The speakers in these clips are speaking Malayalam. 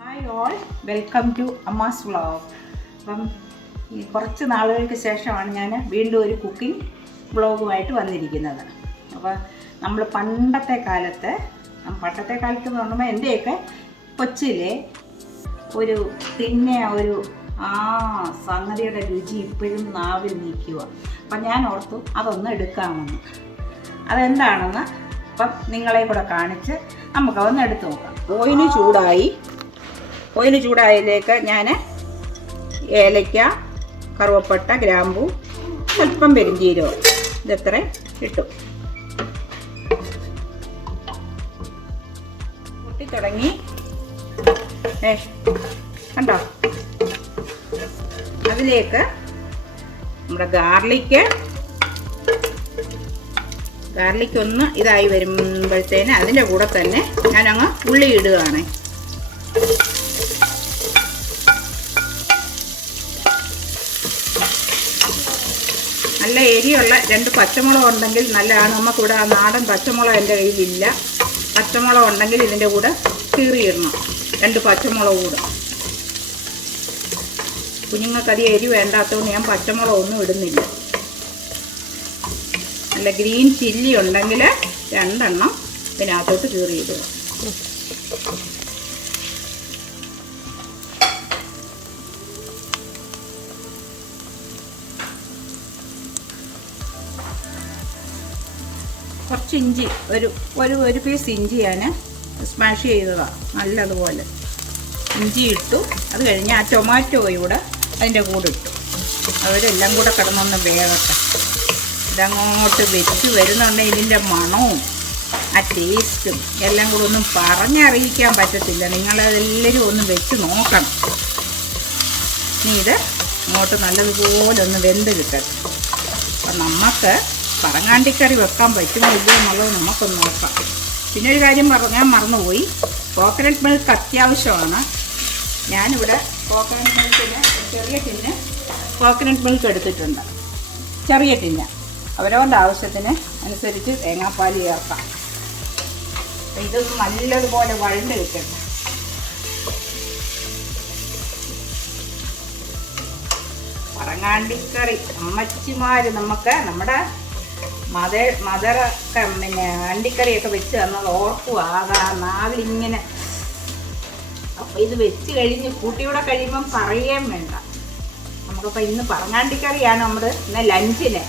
Hi all, welcome to Amma's vlog. അപ്പം ഈ കുറച്ച് നാളുകൾക്ക് ശേഷമാണ് ഞാൻ വീണ്ടും ഒരു കുക്കിംഗ് വ്ളോഗുമായിട്ട് വന്നിരിക്കുന്നത്. അപ്പോൾ നമ്മൾ പണ്ടത്തെ കാലത്ത് എന്ന് പറയുമ്പോൾ എൻ്റെയൊക്കെ കൊച്ചിലെ ഒരു ഒരു സംഗതിയുടെ രുചി ഇപ്പോഴും നാവിൽ നിൽക്കുക. അപ്പം ഞാൻ ഓർത്തു അതൊന്ന് എടുക്കാമെന്ന്. അതെന്താണെന്ന് അപ്പം നിങ്ങളെ കൂടെ കാണിച്ച് നമുക്കതൊന്ന് എടുത്തു നോക്കാം. ഓയിന് ചൂടായതിലേക്ക് ഞാൻ ഏലയ്ക്ക, കറുവപ്പട്ട, ഗ്രാമ്പൂ, സ്വല്പം പെരുംജീരകം ഇതെത്ര ഇട്ടു. പൊട്ടിത്തുടങ്ങി കണ്ടോ. അതിലേക്ക് നമ്മുടെ ഗാർലിക്ക് ഒന്ന് ഇതായി വരുമ്പോഴത്തേന് അതിൻ്റെ കൂടെ തന്നെ ഞാനങ്ങ് ഉള്ളി ഇടുകയാണ്. നല്ല എരിയുള്ള 2 പച്ചമുളക് ഉണ്ടെങ്കിൽ നല്ലതാണ്. നമുക്കിവിടെ നാടൻ പച്ചമുളക് എൻ്റെ കയ്യിലില്ല. പച്ചമുളക് ഉണ്ടെങ്കിൽ ഇതിൻ്റെ കൂടെ കീറിയിടണം, 2 പച്ചമുളക് കൂടെ. കുഞ്ഞുങ്ങൾക്കധികം എരി വേണ്ടാത്തതുകൊണ്ട് ഞാൻ പച്ചമുളകൊന്നും ഇടുന്നില്ല. നല്ല ഗ്രീൻ ചില്ലി ഉണ്ടെങ്കിൽ 2 എണ്ണം ഇതിനകത്തോട്ട് കീറിയിടുക. കുറച്ച് ഇഞ്ചി, ഒരു പീസ് ഇഞ്ചി ഞാൻ സ്മാഷ് ചെയ്തതാണ് നല്ലതുപോലെ. ഇഞ്ചി ഇട്ടു. അത് കഴിഞ്ഞ് ആ ടൊമാറ്റോയും കൂടെ അതിൻ്റെ കൂടെ ഇട്ടു. അവരെല്ലാം കൂടെ കിടന്നൊന്ന് വേകട്ടെ. ഇതങ്ങോട്ട് വെച്ച് വരുന്നുണ്ടെങ്കിൽ ഇതിൻ്റെ മണവും ആ ടേസ്റ്റും എല്ലാം കൂടെ ഒന്നും പറഞ്ഞറിയിക്കാൻ പറ്റത്തില്ല. നിങ്ങളതെല്ലാവരും ഒന്ന് വെച്ച് നോക്കണം. ഇനി ഇത് അങ്ങോട്ട് നല്ലതുപോലെ ഒന്ന് വെന്ത് കിട്ടട്ടെ. അപ്പം നമുക്ക് പറങ്ങാണ്ടിക്കറി വെക്കാൻ പറ്റുമോ ഇല്ലയോ എന്നുള്ളത് നമുക്കൊന്ന് നോക്കാം. പിന്നെ ഒരു കാര്യം ഞാൻ മറന്നുപോയി, കോക്കനട്ട് മിൽക്ക് അത്യാവശ്യമാണ്. ഞാനിവിടെ കോക്കനട്ട് മിൽക്കിന് ചെറിയ ടിന്ന് കോക്കനട്ട് മിൽക്ക് എടുത്തിട്ടുണ്ട്. ചെറിയ ടിന്ന് അവരവൻ്റെ ആവശ്യത്തിന് അനുസരിച്ച് തേങ്ങാപ്പാൽ ചേർക്കാം. ഇതൊന്ന് നല്ലതുപോലെ വഴണ്ട് കിട്ടണ്ട. പറങ്ങാണ്ടിക്കറി അമ്മച്ചിമാർ നമുക്ക് നമ്മുടെ മദറൊക്കെ അണ്ടിക്കറിയൊക്കെ വെച്ച് തന്നത് ഓർക്കുക. നാവിലിങ്ങനെ. അപ്പം ഇത് വെച്ച് കഴിഞ്ഞ് കൂട്ടിയൂടെ കഴിയുമ്പം പറയുകയും വേണ്ട. നമുക്കിപ്പോൾ ഇന്ന് പറങ്ങാണ്ടിക്കറിയാണ് നമ്മുടെ ഇന്ന് ലഞ്ചിന്.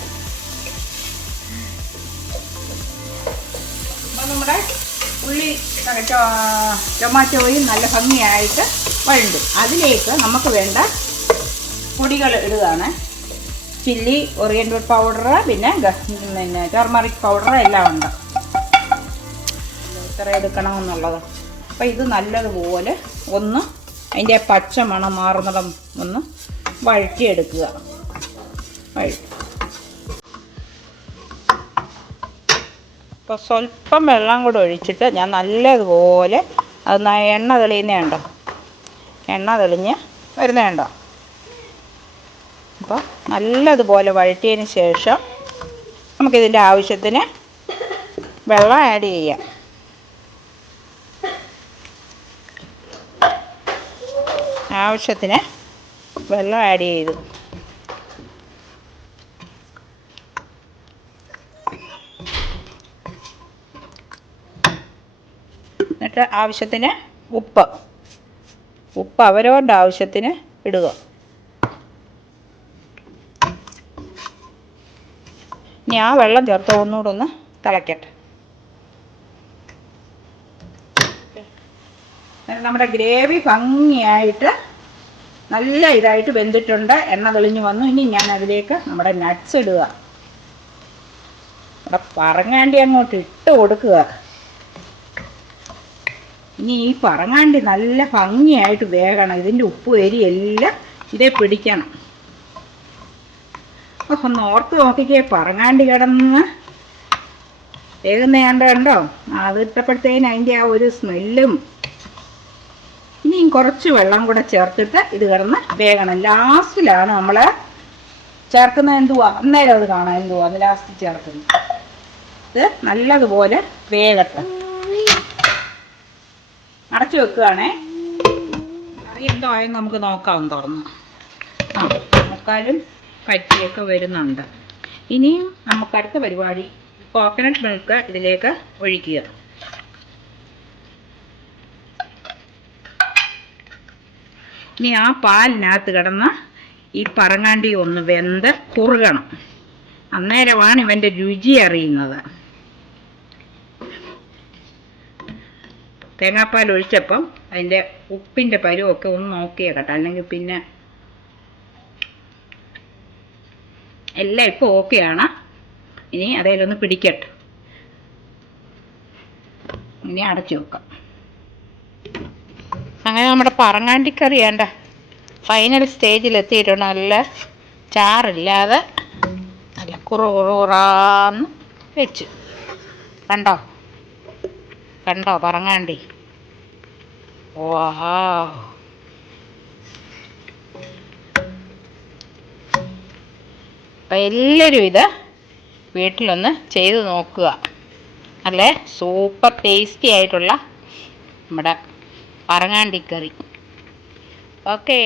അപ്പം നമ്മുടെ ഉള്ളി ടൊമാറ്റോയും നല്ല ഭംഗിയായിട്ട് വഴണ്ടും. അതിലേക്ക് നമുക്ക് വേണ്ട പൊടികൾ ഇടുകയാണ്. ചില്ലി, ഒറിയൻഡർ പൗഡർ, പിന്നെ ടർമറിക് പൗഡർ എല്ലാം ഉണ്ട്. എത്ര എടുക്കണമെന്നുള്ളത്. അപ്പോൾ ഇത് നല്ലതുപോലെ ഒന്ന് അതിൻ്റെ പച്ച മണം മാറുന്നിടം ഒന്ന് വഴറ്റിയെടുക്കുക. അപ്പോൾ സ്വല്പം വെള്ളം കൂടെ ഒഴിച്ചിട്ട് ഞാൻ നല്ലതുപോലെ അത് എണ്ണ തെളിയുന്നതുണ്ടോ, എണ്ണ തെളിഞ്ഞ് വരുന്നതുണ്ടോ. അപ്പോൾ നല്ലതുപോലെ വഴറ്റിയതിന് ശേഷം നമുക്കിതിൻ്റെ ആവശ്യത്തിന് വെള്ളം ആഡ് ചെയ്യാം. ആവശ്യത്തിന് വെള്ളം ആഡ് ചെയ്തു. എന്നിട്ട് ആവശ്യത്തിന് ഉപ്പ് അവരവരുടെ ആവശ്യത്തിന് ഇടുക. ഇനി ആ വെള്ളം ചേർത്ത് ഒന്നുകൂടെ ഒന്ന് തിളയ്ക്കട്ടെ. നമ്മുടെ ഗ്രേവി ഭംഗിയായിട്ട് നല്ല ഇതായിട്ട് വെന്തിട്ടുണ്ട്. എണ്ണ തെളിഞ്ഞ് വന്നു. ഇനി ഞാൻ അതിലേക്ക് നമ്മുടെ നട്ട്സ് ഇടുക. ഇവിടെ പറങ്ങാണ്ടി അങ്ങോട്ട് ഇട്ട് കൊടുക്കുക. ഇനി ഈ പറങ്ങാണ്ടി നല്ല ഭംഗിയായിട്ട് വേകണം. ഇതിൻ്റെ ഉപ്പ് എരി എല്ലാം ഇതേ പിടിക്കണം. ഒന്ന് ഓർത്ത് നോക്കിക്കേ, പറങ്ങാണ്ടി കിടന്ന് വേകുന്ന കണ്ടോ. അത് ഇട്ടപ്പോഴത്തേന് അതിൻ്റെ ആ ഒരു സ്മെല്ലും. ഇനിയും കുറച്ച് വെള്ളം കൂടെ ചേർത്തിട്ട് ഇത് കിടന്ന് വേകണം. ലാസ്റ്റിലാണ് നമ്മൾ ചേർക്കുന്നത്. അന്നേരം അത് കാണാം അത് ലാസ്റ്റ് ചേർക്കുന്നത്. ഇത് നല്ലതുപോലെ വേകട്ടെ. അടച്ചു വെക്കുകയാണേ. കറി എന്തോ ആയെന്ന് നമുക്ക് നോക്കാം തുറന്ന്. ആ, മുക്കാലും പറ്റിയൊക്കെ വരുന്നുണ്ട്. ഇനിയും നമുക്ക് അടുത്ത പരിപാടി കോക്കനട്ട് മിൽക്ക് ഇതിലേക്ക് ഒഴിക്കുക. ഇനി ആ പാലിനകത്ത് കിടന്ന് ഈ പറങ്ങാണ്ടി ഒന്ന് വെന്ത് കുറുകണം. അന്നേരമാണ് ഇവൻ്റെ രുചി അറിയുന്നത്. തേങ്ങാപ്പാൽ ഒഴിച്ചപ്പം അതിൻ്റെ ഉപ്പിൻ്റെ പരുവൊക്കെ ഒന്ന് നോക്കിയേക്കട്ടെ, അല്ലെങ്കിൽ പിന്നെ എല്ലാം ഇപ്പോൾ ഓക്കെയാണ്. ഇനി അതേലൊന്ന് പിടിക്കട്ടെ. ഇനി അടച്ചു വെക്കാം. അങ്ങനെ നമ്മുടെ പറങ്ങാണ്ടിക്കറി വേണ്ട ഫൈനൽ സ്റ്റേജിലെത്തിയിട്ടുണ്ട്. നല്ല ചാറില്ലാതെ നല്ല കുറുകുറാന്ന് വെച്ച്. കണ്ടോ കണ്ടോ പറങ്ങാണ്ടി? വാ, അപ്പം എല്ലാവരും ഇത് വീട്ടിലൊന്ന് ചെയ്ത് നോക്കുക. നല്ല സൂപ്പർ ടേസ്റ്റി ആയിട്ടുള്ള നമ്മുടെ പറങ്ങാണ്ടിക്കറി. ഓക്കേ.